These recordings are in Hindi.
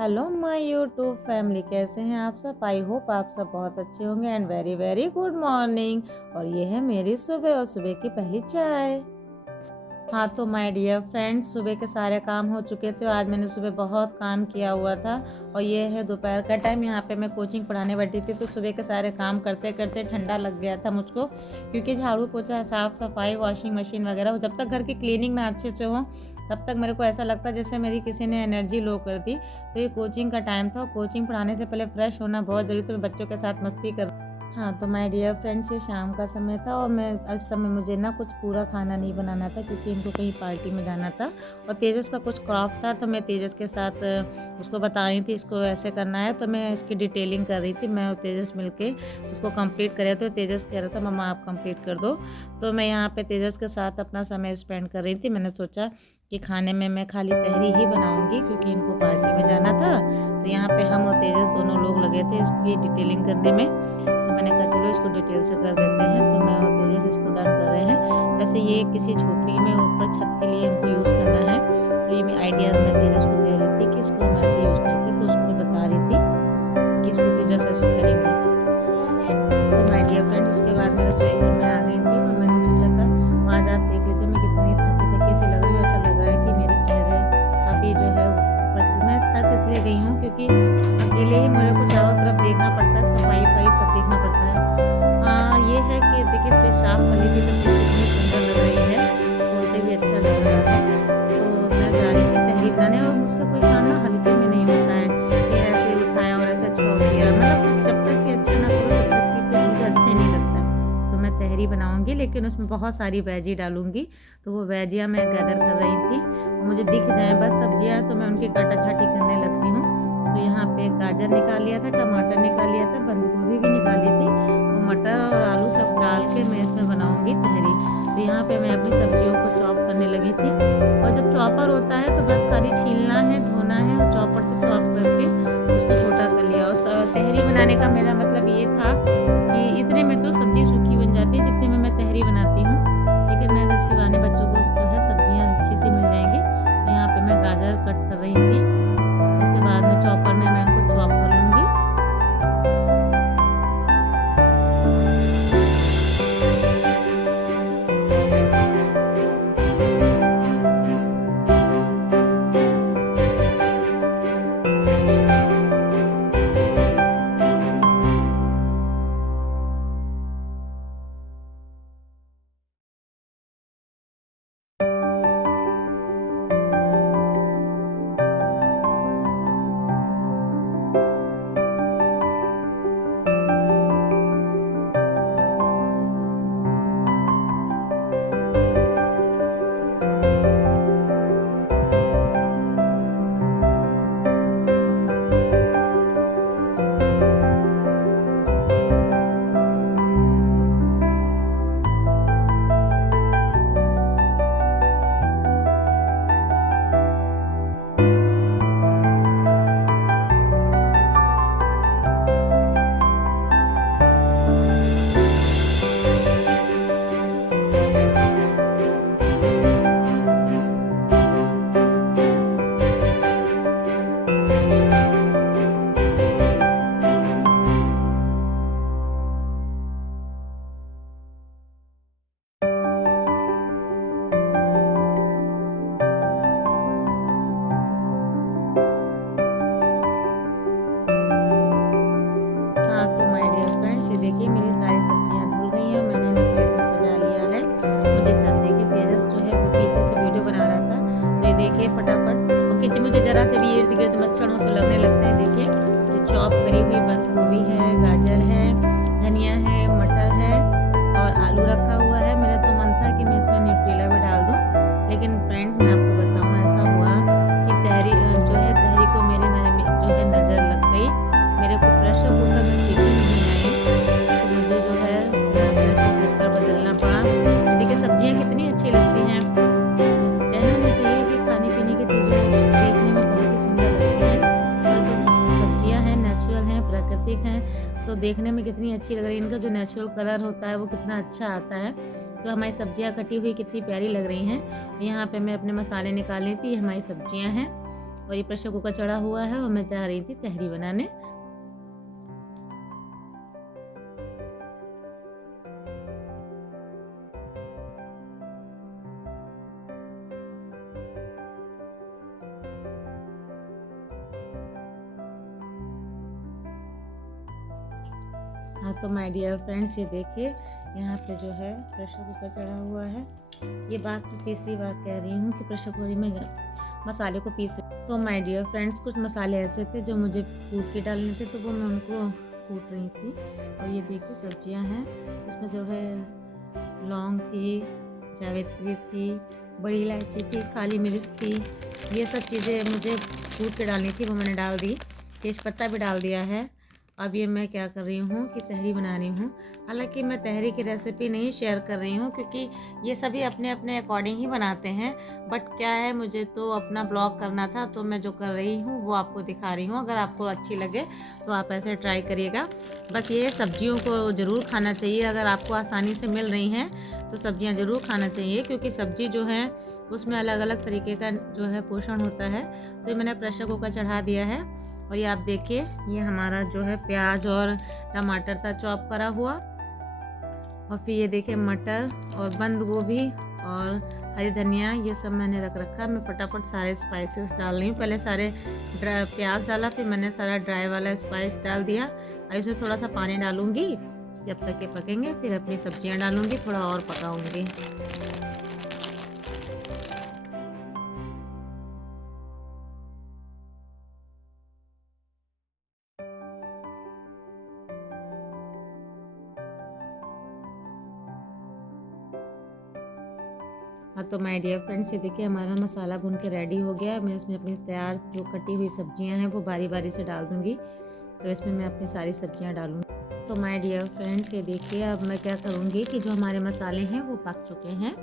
हेलो माय यूट्यूब फैमिली, कैसे हैं आप सब। आई होप आप सब बहुत अच्छे होंगे and very very good morning. और ये है मेरी सुबह और सुबह की पहली चाय। हाँ तो माय डियर फ्रेंड्स, सुबह के सारे काम हो चुके थे। आज मैंने सुबह बहुत काम किया हुआ था और ये है दोपहर का टाइम। यहाँ पे मैं कोचिंग पढ़ाने बैठी थी तो सुबह के सारे काम करते करते ठंडा लग गया था मुझको, क्योंकि झाड़ू पोछा, साफ़ सफाई, वॉशिंग मशीन वगैरह जब तक घर की क्लीनिंग ना अच्छे से हो तब तक मेरे को ऐसा लगता है जैसे मेरी किसी ने एनर्जी लो कर दी। तो ये कोचिंग का टाइम था और कोचिंग पढ़ाने से पहले फ्रेश होना बहुत ज़रूरी था। मैं बच्चों के साथ मस्ती कर। हाँ तो माय डियर फ्रेंड्स, ये शाम का समय था और मैं इस समय मुझे ना कुछ पूरा खाना नहीं बनाना था क्योंकि इनको कहीं पार्टी में जाना था और तेजस का कुछ क्राफ्ट था। तो मैं तेजस के साथ उसको बता रही थी इसको ऐसे करना है, तो मैं इसकी डिटेलिंग कर रही थी। मैं और तेजस मिलके उसको कंप्लीट कर रहे थे। तेजस कह रहा था मम्मा आप कंप्लीट कर दो, तो मैं यहाँ पे तेजस के साथ अपना समय स्पेंड कर रही थी। मैंने सोचा कि खाने में मैं खाली तहरी ही बनाऊंगी क्योंकि इनको पार्टी में जाना था। तो यहाँ पे हम और तेजस दोनों लोग लगे थे इसकी डिटेलिंग करने में। तो मैंने कहा चलो इसको डिटेल से कर देते हैं। तो मैं और तेजस इसको डन कर रहे हैं। वैसे ये किसी झोपड़ी में ऊपर छत के लिए हमको यूज़ करना है। तो ये मैं आइडिया मैं तेजस को दे रही थी कि इसको हम ऐसे यूज़ करते, तो उसको मैं बता रही थी कि इसको तेजस ऐसे करेंगे। तो माय डियर फ्रेंड, उसके बाद मैं रसोई घर में आ गई थी और मैंने सोचा था आज आप देख लीजिए मैं कितनी थकी थकी सी लग रही हूँ। ऐसा लग रहा है कि मेरे चेहरे काफ़ी जो है मैं थक इसलिए गई हूँ क्योंकि अकेले ही मेरे को चारों तरफ देखना पड़ता है, सफाई सब देखना पड़ता है। हाँ ये है कि देखिए फिर साफ वाली थी तो फिर कितनी सुंदर लग रही है, बोलते भी अच्छा लग रहा है। तो मैं जा रही थी तहरी बनाने और मुझसे कोई काम ना हल्के में नहीं होता है कि ऐसे उठाया और ऐसे छोड़ दिया। मतलब कुछ जब तक कि अच्छा ना करो तब तक कि कुछ मुझे अच्छा ही नहीं लगता। तो मैं तहरी बनाऊंगी लेकिन उसमें बहुत सारी वेजी डालूंगी। तो वो वेजियाँ मैं गैदर कर रही थी और मुझे दिख जाए बस सब्जियाँ तो मैं उनकी काटा छाटी करने लगती हूँ। तो यहाँ पे गाजर निकाल लिया था, टमाटर निकाल लिया था, बंद गोभी भी निकाल ली थी और मटर और आलू सब डाल के मैं इसमें बनाऊंगी तहरी। तो यहाँ पे मैं अपनी सब्जियों को चॉप करने लगी थी और जब चॉपर होता है तो बस खाली छीलना है, धोना है और चॉपर से चॉप करके उसको छोटा कर लिया। और तहरी बनाने का मेरा मतलब ये था कि इतने में तो सब्जी सूखी बन जाती है जितने में मैं तहरी बनाती हूँ, लेकिन मैं इसी बहाने बच्चों को जो है सब्जियाँ अच्छी सी मिल जाएंगी। तो यहाँ पे मैं गाजर कट कर रही थी, उसके बाद में चॉपर में मैं इनको चॉप कर लूँगी। हाँ तो माय डियर फ्रेंड्स, ये देखिए मेरी सारी सब्जियां धुल गई हैं, मैंने इन्हें प्लेट में सजा लिया है। मुझे साथ देखिए तेजस जो है वो पीछे से वीडियो बना रहा था, तो ये देखिए फटाफट और किचन मुझे ज़रा से भी इर्द गिर्द मच्छर हो तो लगने लगता है। देखिए ये चॉप करी हुई बंद गोभी है, गाजर है, धनिया है, मटर है और आलू रखा हुआ है। मेरा तो मन था कि मैं इसमें न्यूट्रेला भी डाल दूँ, लेकिन फ्रेंड्स मैं आपको बताऊँ ऐसा हुआ कि तहरी को मेरे जो है नज़र लग गई। मेरे को प्रेशर कुकर में सीटी नहीं आई तो मुझे जो है प्रेशर कुकर बदलना पड़ा। देखिए सब्जियां कितनी अच्छी लगती हैं, कहना नहीं चाहिए कि खाने पीने की चीज़ों देखने में बहुत ही सुंदर लगती हैं और जो सब्जियां हैं नेचुरल हैं, प्राकृतिक हैं, तो देखने में कितनी अच्छी लग रही है। इनका जो नेचुरल कलर होता है वो कितना अच्छा आता है। तो हमारी सब्जियां कटी हुई कितनी प्यारी लग रही हैं। यहाँ पे मैं अपने मसाले निकाल ली थी, ये हमारी सब्जियां हैं और ये प्रेशर कुकर चढ़ा हुआ है और मैं जा रही थी तहरी बनाने। हाँ तो माय डियर फ्रेंड्स, ये देखिए यहाँ पे जो है प्रेशर कुकर चढ़ा हुआ है। ये बात तीसरी बार कह रही हूँ कि प्रेशर कुकर में मसाले को पीस। तो माय डियर फ्रेंड्स, कुछ मसाले ऐसे थे जो मुझे कूट के डालने थे, तो वो मैं उनको कूट रही थी। और ये देखिए सब्जियाँ हैं, इसमें जो है लौंग थी, जावित्री थी, बड़ी इलायची थी, काली मिर्च थी। ये सब चीज़ें मुझे कूट के डालनी थी, वो मैंने डाल दी। तेज पत्ता भी डाल दिया है। अब ये मैं क्या कर रही हूँ कि तहरी बना रही हूँ। हालांकि मैं तहरी की रेसिपी नहीं शेयर कर रही हूँ, क्योंकि ये सभी अपने अपने अकॉर्डिंग ही बनाते हैं। बट क्या है, मुझे तो अपना ब्लॉग करना था, तो मैं जो कर रही हूँ वो आपको दिखा रही हूँ। अगर आपको अच्छी लगे तो आप ऐसे ट्राई करिएगा। बस ये सब्जियों को ज़रूर खाना चाहिए। अगर आपको आसानी से मिल रही हैं तो सब्जियाँ ज़रूर खाना चाहिए, क्योंकि सब्जी जो है उसमें अलग अलग तरीके का जो है पोषण होता है। तो ये मैंने प्रेशर कुकर चढ़ा दिया है। और ये आप देखिए, ये हमारा जो है प्याज और टमाटर था चॉप करा हुआ। और फिर ये देखिए मटर और बंद गोभी और हरी धनिया, ये सब मैंने रख रखा। मैं फटाफट सारे स्पाइसेस डाल रही हूँ। पहले सारे प्याज डाला, फिर मैंने सारा ड्राई वाला स्पाइस डाल दिया। अब इसमें थोड़ा सा पानी डालूंगी जब तक ये पकेंगे, फिर अपनी सब्जियाँ डालूंगी, थोड़ा और पकाऊंगी। हाँ तो माय डियर फ्रेंड्स, ये देखिए हमारा मसाला भून के रेडी हो गया है। मैं इसमें अपनी तैयार जो कटी हुई सब्जियां हैं वो बारी बारी से डाल दूंगी। तो इसमें मैं अपनी सारी सब्जियां डालूंगी। तो माय डियर फ्रेंड्स, ये देखिए अब मैं क्या करूँगी कि जो हमारे मसाले हैं वो पक चुके हैं,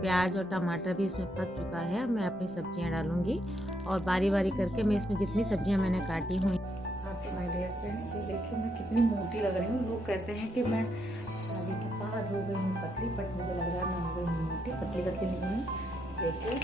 प्याज और टमाटर भी इसमें पक चुका है। मैं अपनी सब्जियाँ डालूँगी और बारी बारी करके मैं इसमें जितनी सब्जियाँ मैंने काटी हुई। हाँ तो माय डियर फ्रेंड्स, ये देखिए मैं कितनी मोटी लग रही हूँ। लोग कहते हैं कि मैं शादी के बाद हो गई हूँ पतली, बट मुझे लग रहा है मैं हो गई हूँ मोटी। पतली पतली नहीं हूँ, देखिए।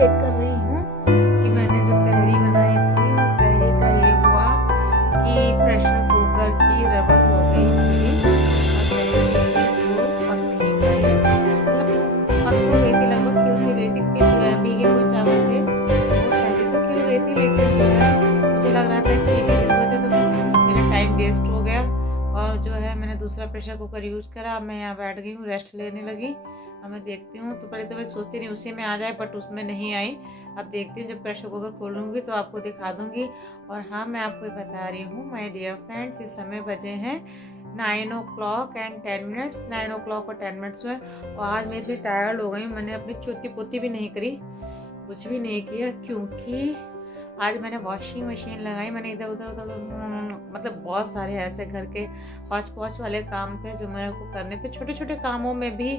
कर रही हूँ कि मैंने जो तहरी बनाई थी उस तहरी का ये हुआ कि प्रेशर कुकर की रबड़ हो गई थी और तहरी वो पक नहीं पाई। मतलब पक तो गई थी, लगभग खिल सी गई थी, क्योंकि भीगे हुए चावल थे। वो तहरी तो खिल गई थी, लेकिन जो है मुझे लग रहा था एक सीटी जब हुए थे तो मेरा टाइम वेस्ट हो गया। और जो है मैंने दूसरा प्रेशर कुकर यूज़ करा। अब मैं यहाँ बैठ गई हूँ, रेस्ट लेने लगी। अब मैं देखती हूँ, तो पहले तो मैं सोचती नहीं उसी में आ जाए, बट उसमें नहीं आई। अब देखती हूँ, जब प्रेशर कुकर खोलूँगी तो आपको दिखा दूँगी। और हाँ, मैं आपको बता रही हूँ माय डियर फ्रेंड्स, इस समय बजे हैं 9:10 9 और 10 मिनट्स हुए। और आज मैं इतनी टायर्ड हो गई, मैंने अपनी चौथी पोती भी नहीं करी, कुछ भी नहीं किया, क्योंकि आज मैंने वॉशिंग मशीन लगाई। मैंने इधर उधर मतलब बहुत सारे ऐसे घर के पौच वाले काम थे जो मेरे को करने थे। छोटे छोटे कामों में भी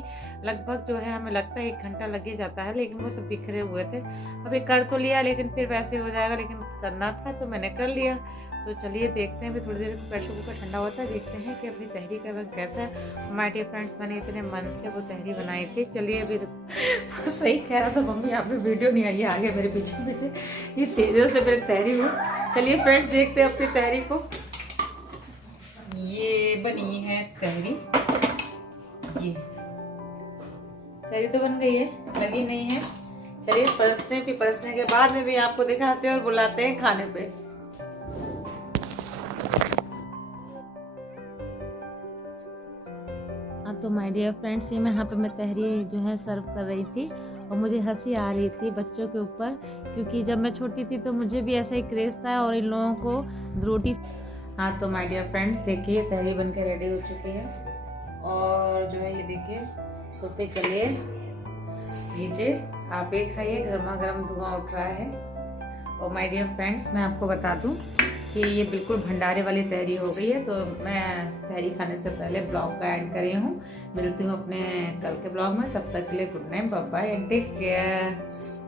लगभग जो है हमें लगता है 1 घंटा लग ही जाता है, लेकिन वो सब बिखरे हुए थे। अभी कर तो लिया, लेकिन फिर वैसे हो जाएगा, लेकिन करना था तो मैंने कर लिया। तो चलिए देखते हैं, फिर थोड़ी देर प्रेशर कुकर ठंडा होता है, देखते हैं कि अपनी तहरी का रंग कैसा है। माय डियर फ्रेंड्स, मैंने इतने मन से वो तहरी बनाई थी। चलिए अभी सही कह रहा था मम्मी, यहाँ पे वीडियो नहीं आई, आगे मेरे पीछे ये तेज़ी से मेरी तहरी हुई। चलिए फ्रेंड्स देखते हैं अपनी तहरी को। ये बनी है तहरी, ये तहरी तो बन गई है, लगी नहीं है। चलिए परसते हैं, फिर परसने के बाद में भी आपको दिखाते हैं और बुलाते हैं खाने पे। तो माय डियर फ्रेंड्स, ये यहाँ पे मैं तहरी जो है सर्व कर रही थी और मुझे हंसी आ रही थी बच्चों के ऊपर, क्योंकि जब मैं छोटी थी तो मुझे भी ऐसा ही क्रेज़ था और इन लोगों को रोटी। हाँ तो माय डियर फ्रेंड्स, देखिए तहरी बन के रेडी हो चुकी है और जो है ये देखिए। तो पे चलिए लीजिए, आप ये खाइए, गर्मा गर्म धुआं उठ रहा है। और माय डियर फ्रेंड्स, मैं आपको बता दूं कि ये बिल्कुल भंडारे वाली तहरी हो गई है। तो मैं तहरी खाने से पहले ब्लॉग का एंड कर रही हूँ। मिलती हूँ अपने कल के ब्लॉग में, तब तक के लिए good night, bye bye and take care.